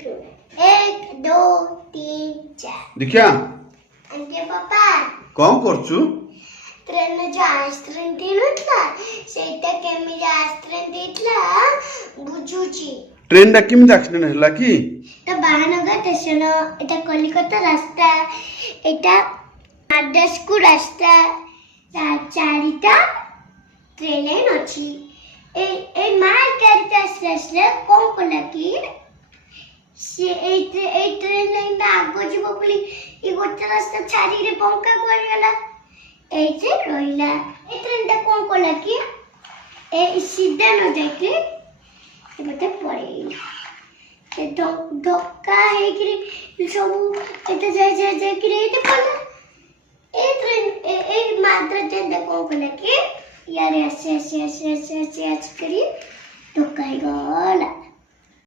एक दो तीन चार देखिया अंके पापा कौन करछु ट्रेन जो आइसक्रीम दिनुतला सेटा केमिज आइसक्रीम दितला बुझुची ट्रेन टा केमिति एक्सीडेंट हला कि तो महानगर स्टेशन এটা কলিকাতা রাস্তা এটা আদাসকু রাস্তা চারিটা ট্রেন আছে এই মাল গাড়িটা আসলে কোন কোলা কি সে এই ট্রেন লাইনটা আগে যাব বলি এই গোটা রাস্তা ছাড়িয়ে বঙ্কা করে গেল এই যে রইলা এই ট্রেনটা কোন কোলা কি এই সিধা ন যাইকে এটা পড়ে ধক্কা ହେଇକିରି ସବୁ ଏତେ ଯାଇକିରି ଏଇଠି ପଡ଼ିଲା ଏଇ ଟ୍ରେନ୍ ଏଇ ମାତ୍ର ଟ୍ରେନ୍ କଣ କଲା କି ୟାରେ ଆସି କରି ଧକ୍କା ହେଇଗଲା।